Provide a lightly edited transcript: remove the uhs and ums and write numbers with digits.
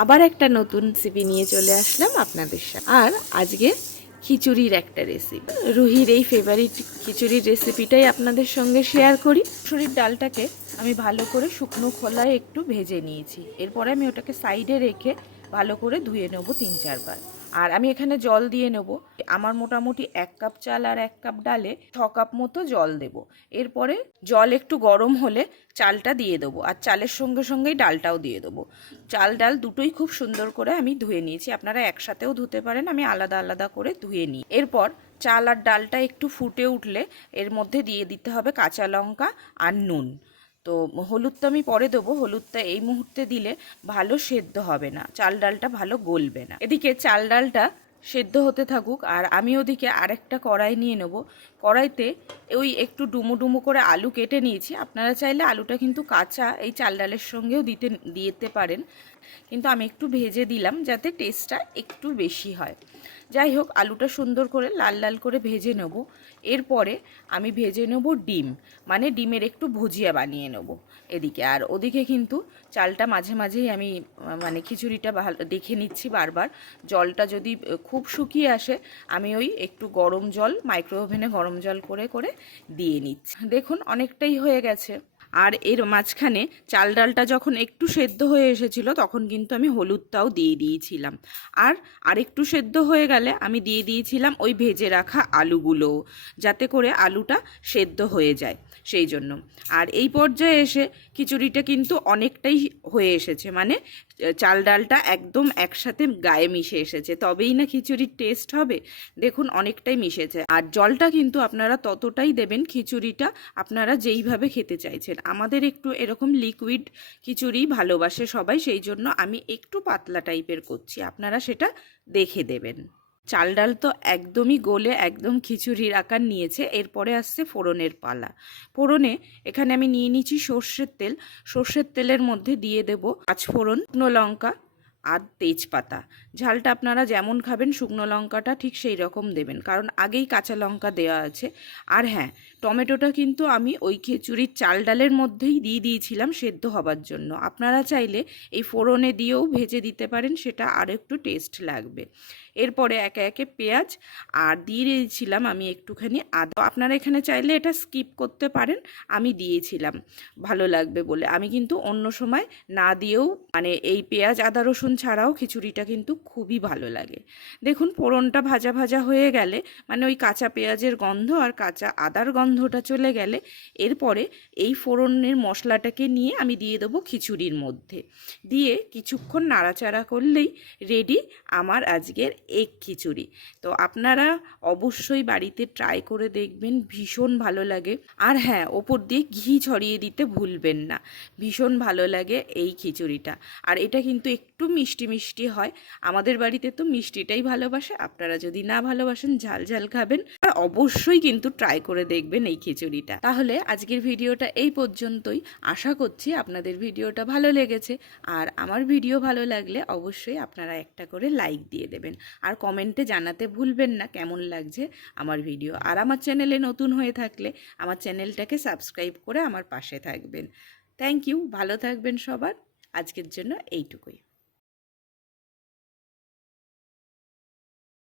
আবার একটা নতুন রেসিপি নিয়ে চলে আসলাম আপনাদের সাথে। আর আজকে খিচুড়ির একটা রেসিপি, রুহির এই ফেভারিট খিচুড়ির রেসিপিটাই আপনাদের সঙ্গে শেয়ার করি। মুসুরির ডালটাকে আমি ভালো করে শুকনো খোলায় একটু ভেজে নিয়েছি। এরপরে আমি ওটাকে সাইডে রেখে ভালো করে ধুয়ে নেব 3-4 বার। আর আমি এখানে জল দিয়ে নেব। আমার মোটামুটি 1 কাপ চাল আর 1 কাপ ডালে 6 কাপ মতো জল দেব। এরপরে জল একটু গরম হলে চালটা দিয়ে দেবো, আর চালের সঙ্গে সঙ্গেই ডালটাও দিয়ে দেবো। চাল ডাল দুটোই খুব সুন্দর করে আমি ধুয়ে নিয়েছি। আপনারা একসাথেও ধুতে পারেন, আমি আলাদা আলাদা করে ধুয়ে নিই। এরপর চাল আর ডালটা একটু ফুটে উঠলে এর মধ্যে দিয়ে দিতে হবে কাঁচা লঙ্কা আর নুন। তো হলুদটা আমি পরে দেবো, হলুদটা এই মুহূর্তে দিলে ভালো সেদ্ধ হবে না, চাল ডালটা ভালো গলবে না। এদিকে চাল ডালটা সেদ্ধ হতে থাকুক, আর আমি ওদিকে আরেকটা কড়াই নিয়ে নেব। কড়াইতে ওই একটু ডুমো ডুমো করে আলু কেটে নিয়েছি। আপনারা চাইলে আলুটা কিন্তু কাঁচা এই চাল ডালের সঙ্গেও দিতে পারেন, কিন্তু আমি একটু ভেজে দিলাম যাতে টেস্টটা একটু বেশি হয়। যাই হোক, আলুটা সুন্দর করে লাল লাল করে ভেজে নেব। এরপরে আমি ভেজে নেব ডিম, মানে ডিমের একটু ভুজিয়া বানিয়ে নেব এদিকে। আর ওদিকে কিন্তু চালটা মাঝে মাঝেই আমি মানে খিচুড়িটা ভালো দেখে নিচ্ছি বারবার। জলটা যদি খুব শুকিয়ে আসে আমি ওই একটু গরম জল, মাইক্রোওভেনে গরম জল করে করে দিয়ে নিচ্ছি। দেখুন অনেকটাই হয়ে গেছে। আর এর মাঝখানে চাল ডালটা যখন একটু সেদ্ধ হয়ে এসেছিল তখন কিন্তু আমি হলুদটাও দিয়ে দিয়েছিলাম। আর আরেকটু সেদ্ধ হয়ে গেলে আমি দিয়ে দিয়েছিলাম ওই ভেজে রাখা আলুগুলোও, যাতে করে আলুটা সেদ্ধ হয়ে যায় সেই জন্য। আর এই পর্যায়ে এসে খিচুড়িটা কিন্তু অনেকটাই হয়ে এসেছে, মানে চাল ডালটা একদম একসাথে গায়ে মিশে এসেছে, তবেই না খিচুড়ির টেস্ট হবে। দেখুন অনেকটাই মিশেছে। আর জলটা কিন্তু আপনারা ততটাই দেবেন খিচুড়িটা আপনারা যেইভাবে খেতে চাইছেন। আমাদের একটু এরকম লিকুইড খিচুড়ি ভালোবাসে সবাই, সেই জন্য আমি একটু পাতলা টাইপের করছি, আপনারা সেটা দেখে দেবেন। চাল ডাল তো একদমই গলে একদম খিচুড়ির আকার নিয়েছে। এরপরে আসছে ফোড়নের পালা। ফোড়নে এখানে আমি নিয়ে নিচ্ছি সর্ষের তেল। সর্ষের তেলের মধ্যে দিয়ে দেব 5 ফোড়ন, শুকনো লঙ্কা আর তেজপাতা। ঝালটা আপনারা যেমন খাবেন শুকনো লঙ্কাটা ঠিক সেই রকম দেবেন, কারণ আগেই কাঁচা লঙ্কা দেওয়া আছে। আর হ্যাঁ, টমেটোটা কিন্তু আমি ওই খিচুড়ির চাল ডালের মধ্যেই দিয়ে দিয়েছিলাম সেদ্ধ হবার জন্য। আপনারা চাইলে এই ফোড়নে দিয়েও ভেজে দিতে পারেন, সেটা আরও একটু টেস্ট লাগবে। এরপরে একে একে পেঁয়াজ আর দিয়ে দিয়েছিলাম আমি একটুখানি আদা। আপনারা এখানে চাইলে এটা স্কিপ করতে পারেন, আমি দিয়েছিলাম ভালো লাগবে বলে। আমি কিন্তু অন্য সময় না দিয়েও, মানে এই পেঁয়াজ আদা রসুন ছাড়াও খিচুড়িটা কিন্তু খুবই ভালো লাগে। দেখুন ফোড়নটা ভাজা ভাজা হয়ে গেলে, মানে ওই কাঁচা পেঁয়াজের গন্ধ আর কাঁচা আদার গন্ধটা চলে গেলে, এরপরে এই ফোড়নের মশলাটাকে নিয়ে আমি দিয়ে দেবো খিচুড়ির মধ্যে। দিয়ে কিছুক্ষণ নাড়াচাড়া করলেই রেডি আমার আজকের এগ খিচুড়ি। তো আপনারা অবশ্যই বাড়িতে ট্রাই করে দেখবেন, ভীষণ ভালো লাগে। আর হ্যাঁ, ওপর দিয়ে ঘি ছড়িয়ে দিতে ভুলবেন না, ভীষণ ভালো লাগে এই খিচুড়িটা। আর এটা কিন্তু একটু মিষ্টি মিষ্টি হয়, আমাদের বাড়িতে তো মিষ্টিটাই ভালোবাসে। আপনারা যদি না ভালোবাসেন ঝাল ঝাল খাবেন, আর অবশ্যই কিন্তু ট্রাই করে দেখবেন এই খিচুড়িটা। তাহলে আজকের ভিডিওটা এই পর্যন্তই। আশা করছি আপনাদের ভিডিওটা ভালো লেগেছে। আর আমার ভিডিও ভালো লাগলে অবশ্যই আপনারা একটা করে লাইক দিয়ে দেবেন, আর কমেন্টে জানাতে ভুলবেন না কেমন লাগছে আমার ভিডিও। আর আমার চ্যানেলে নতুন হয়ে থাকলে আমার চ্যানেলটাকে সাবস্ক্রাইব করে আমার পাশে থাকবেন। থ্যাংক ইউ, ভালো থাকবেন সবার। আজকের জন্য এইটুকুই।